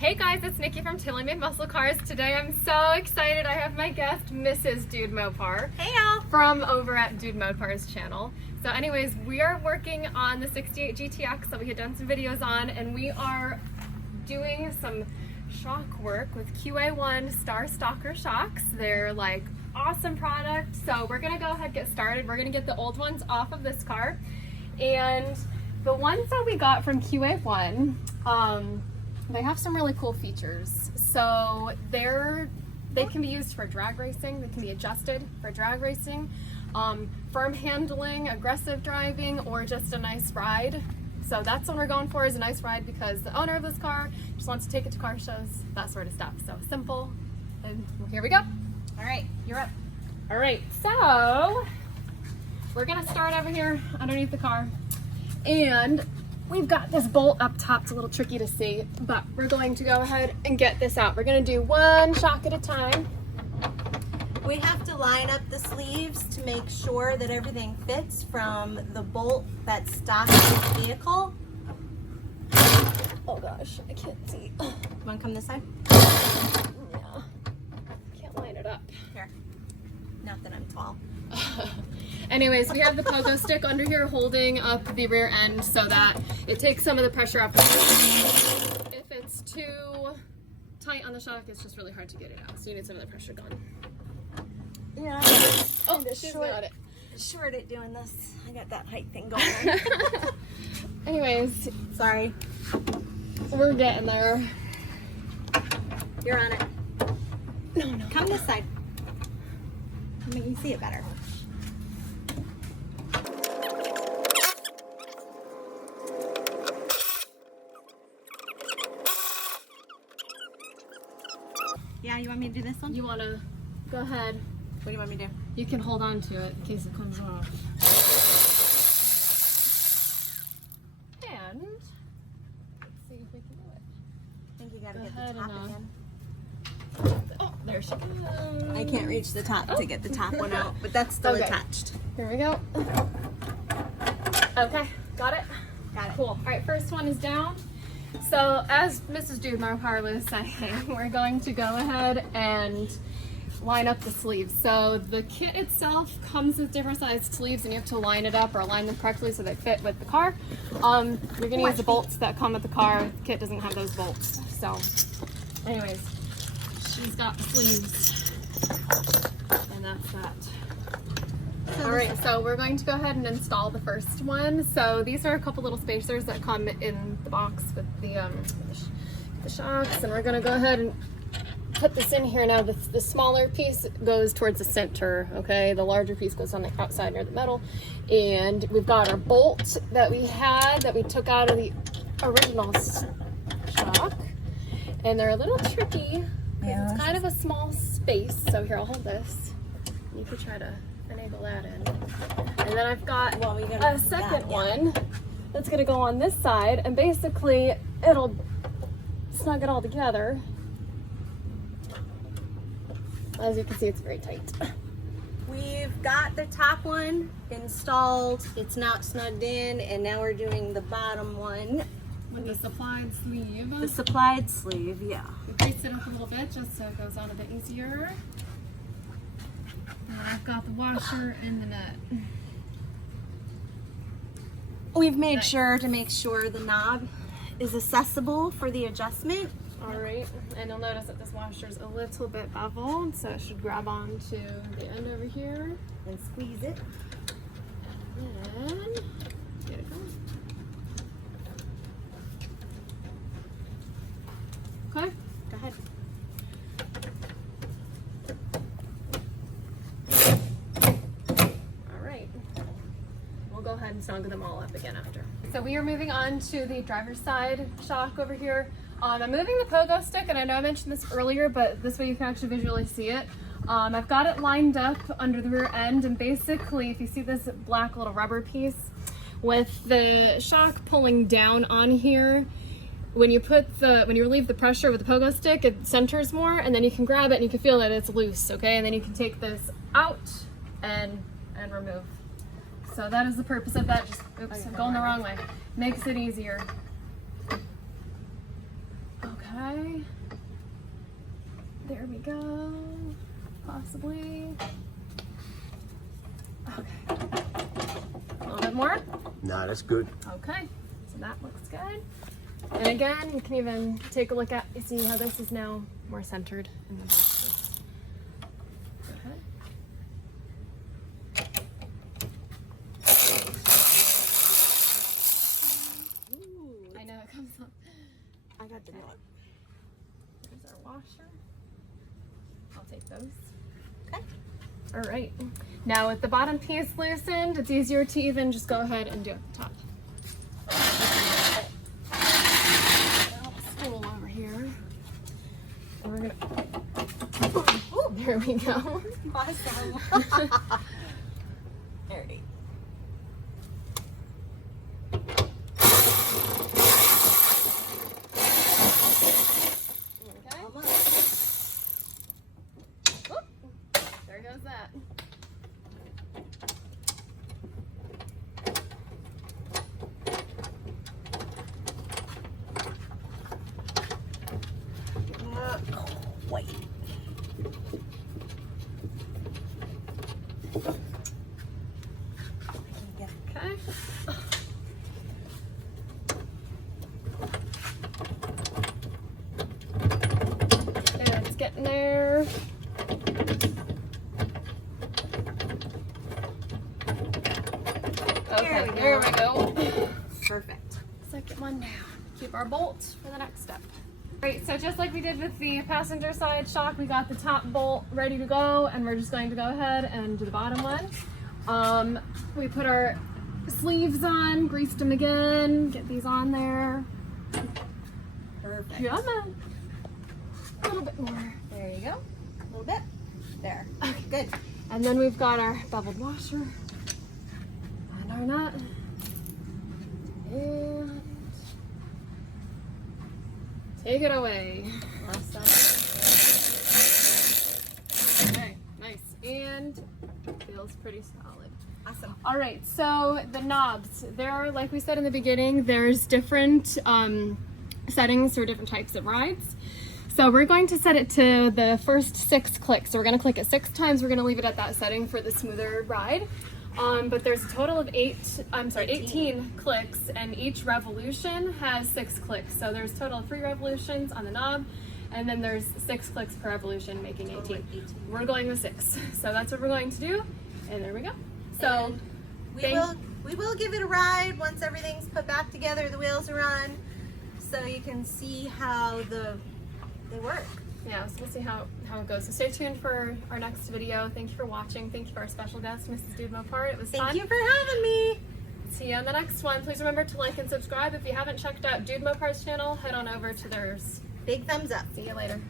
Hey guys, it's Nikki from Tilly Made Muscle Cars. Today I'm so excited. I have my guest, Mrs. Dude Mopar. Hey y'all! From over at Dude Mopar's channel. So anyways, we are working on the 68 GTX that we had done some videos on, and we are doing some shock work with QA1 Star Stalker shocks. They're like awesome product. So we're gonna go ahead and get started. We're gonna get the old ones off of this car. And the ones that we got from QA1, they have some really cool features. So they can be used for drag racing. They can be adjusted for drag racing, firm handling, aggressive driving, or just a nice ride. So that's what we're going for, is a nice ride, because the owner of this car just wants to take it to car shows, that sort of stuff. So simple, and here we go. All right, you're up. All right, so we're gonna start over here underneath the car, and we've got this bolt up top. It's a little tricky to see, but we're going to go ahead and get this out. We're gonna do one shock at a time. We have to line up the sleeves to make sure that everything fits from the bolt that's stock in the vehicle. Oh gosh, I can't see. You want to come this side? Yeah, can't line it up. Here. Not that I'm tall. Anyways, we have the pogo stick under here holding up the rear end so that it takes some of the pressure off. If it's too tight on the shock, it's just really hard to get it out. So you need some of the pressure gone. Yeah. Oh, she's got it. Short at doing this. I got that height thing going on. Anyways, Sorry. we're getting there. You're on it. No. Come this side. Make you see it better. Yeah, you want me to do this one? You want to go ahead? What do you want me to do? You can hold on to it in case it comes off. And let's see if we can do it. I think you gotta Go get ahead the top and, again. Oh, there she goes. I can't reach the top to get the top one out, but that's still Okay. attached. Here we go. Okay, got it? Got it. Cool. All right, first one is down. So as Mrs. Dude Mopar was saying, we're going to go ahead and line up the sleeves. So the kit itself comes with different sized sleeves, and you have to line it up or align them correctly so they fit with the car. You're gonna use the bolts that come with the car. The kit doesn't have those bolts. So anyways, she's got the sleeves, and that's that. All right, so we're going to go ahead and install the first one. So these are a couple little spacers that come in the box with the shocks, and we're gonna go ahead and put this in here. Now the smaller piece goes towards the center, okay? The larger piece goes on the outside near the metal. And we've got our bolt that we took out of the original shock. And they're a little tricky because it's kind of a small space. So here, I'll hold this. You could try to finagle that in. And then I've got a second one that's gonna go on this side, and basically it'll snug it all together. As you can see, it's very tight. We've got the top one installed. It's not snugged in, and now we're doing the bottom one. With the supplied sleeve. The supplied sleeve, yeah. We creased it up a little bit just so it goes on a bit easier. And I've got the washer and the nut. We've made sure to make sure the knob is accessible for the adjustment. All right, and you'll notice that this washer is a little bit beveled, so it should grab on to the end over here. And squeeze it. And then get it going. Okay. Go ahead. All right. We'll go ahead and snug them all up again after. So we are moving on to the driver's side shock over here. I'm moving the pogo stick, and I know I mentioned this earlier, but this way you can actually visually see it. I've got it lined up under the rear end, and basically if you see this black little rubber piece with the shock pulling down on here, when you relieve the pressure with the pogo stick, it centers more, and then you can grab it and you can feel that it's loose, okay? And then you can take this out and remove. So that is the purpose of that. Just, oops, I'm going the wrong way. Makes it easier. Okay. Okay. There we go. Possibly. Okay. A little bit more. No, that's good. Okay. So that looks good. And again, you can even take a look at, you see how this is now more centered in the boxes. Okay. Ooh, I know it comes up. I got the milk. There's our washer. I'll take those. Okay. All right. Now with the bottom piece loosened, it's easier to even just go ahead and do it at the top. Spool over here. And we're gonna. Ooh, There we go. awesome. There it is. Okay. Almost. Whoop. There goes that. Wait. Okay. It's getting there. Okay, there we go. Perfect. Second one down. Keep our bolt for the next step. Great, so just like we did with the passenger side shock, we got the top bolt ready to go, and we're just going to go ahead and do the bottom one. We put our sleeves on, greased them again, get these on there. Perfect. Yeah, a little bit more. There you go. A little bit. There. Okay. Good. And then we've got our beveled washer and our nut. And take it away. Awesome. Okay, nice. And feels pretty solid. Awesome. All right, so the knobs, there are, like we said in the beginning, there's different settings for different types of rides. So we're going to set it to the first 6 clicks. So we're going to click it 6 times. We're going to leave it at that setting for the smoother ride. But there's a total of 18 clicks, and each revolution has 6 clicks. So there's a total of 3 revolutions on the knob, and then there's 6 clicks per revolution, making 18. We're going with 6. So that's what we're going to do. And there we go. So we will give it a ride once everything's put back together, the wheels are on, so you can see how they work. yeah, so we'll see how it goes. So stay tuned for our next video. Thank you for watching. Thank you for our special guest, Mrs. Dude Mopar. It was fun. Thank you for having me. See you on the next one. Please remember to like and subscribe. If you haven't checked out Dude Mopar's channel, head on over to theirs. Big thumbs up. See you later.